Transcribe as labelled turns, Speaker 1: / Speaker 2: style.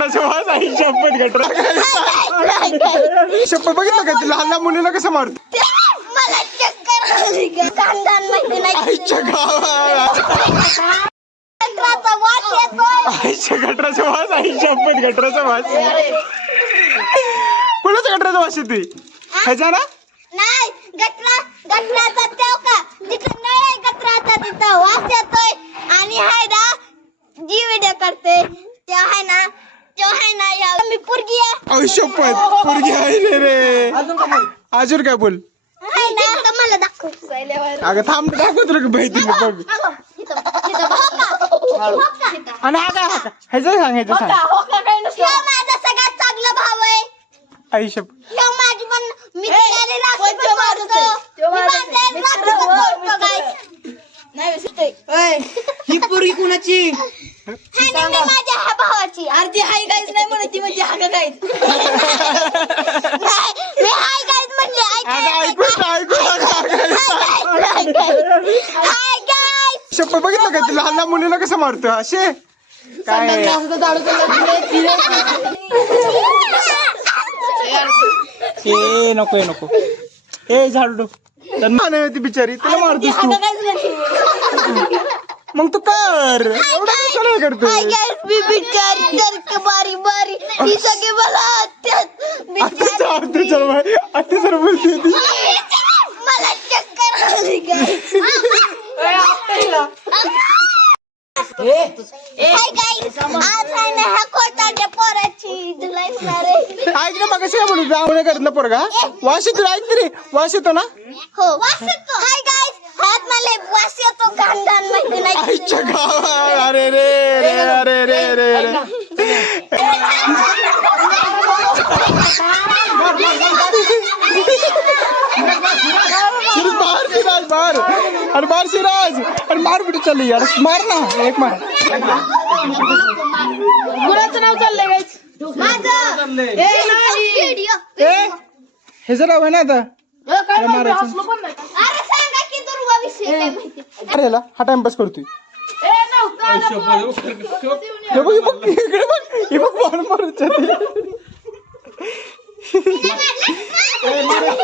Speaker 1: गटराचा वास आई शपथ गटरा शपथ बघितलं का? ती लहान लहान मुलीला कसं मारतो?
Speaker 2: मला चक्कर आली ग. कांदा माहिती नाही.
Speaker 1: आईच्या गावात.
Speaker 2: चक्राचा वास येतोय.
Speaker 1: आईच्या गटराचा वास आई शपथ गटराचा वास कुणाचा गटराचा वास येतोय ह्याचा ना
Speaker 2: नाही गटरा गटराचा तेव का? जिथं नळ आहे गटराचा तिथं वास येतोय. आणि हाय ना जी व्हिडिओ करते ते आहे ना तो आहे ना या मी
Speaker 1: शपथ पोरगी आहे रे रे. अजून काय बोल?
Speaker 2: मला दाखव
Speaker 1: अगं थांब दाखव तुला माहिती बघ? आणि हा काय हा ह्याचं सांग ह्याचं सांग.
Speaker 2: माझा सगळ्यात चांगला भाव आहे माझी पण मी guys.
Speaker 3: ही पोरगी कुणाची
Speaker 2: माझ्या ह्या भावाची
Speaker 3: अर्धी हाय गाईच नाही
Speaker 2: मी हाय गाईज म्हणले
Speaker 1: ऐकू ऐकू.
Speaker 2: हाय गाईज
Speaker 1: शपथ बघितलं का? ती लहान लहान मुलीला कसं मारतो असे काय ए नको ए नको. ए झाडू तर मान आहे ती बिचारी तिला मारतोस तू मग तू कर. एवढं कशाला हे करतो
Speaker 2: मी बिचारी तर बारी बारी ही सगळी मला अत्यात
Speaker 1: आता जाऊ दे चल बाई. आता सर बोलते ती.
Speaker 2: मला चक्कर आली guys. हाय गाईज आज आहे ना ह्या खोटाच्या पोराची धुलाई सारे.
Speaker 1: ऐक ना मग काय बोलू आवडे करत ना पोरगा वास येतो ऐक तरी वास येतो ना?
Speaker 2: हो वास येतो. हाय
Speaker 1: आईच्या गावात. अरे रे रे अरे रे रे रे. सिराज बाहर सिराज बाहर अरे बाहर सिराज अरे मार कुठे चालली? यार मार ना एक मार.
Speaker 3: कुणाचं नाव चाललंय गाईच
Speaker 2: माझं. व्हिडिओ
Speaker 1: ए हे जर आहे ना आता
Speaker 3: काय
Speaker 1: मारायचं.
Speaker 3: हसलो पण नाही
Speaker 2: अरे सांगा की दुर्वा विषय काय माहिती?
Speaker 1: अरे ह्याला हा टाइमपास करतोय. हे बघ हे बघ इकडे बघ हे बघ मार मारत जाते.
Speaker 2: नाही मारलं?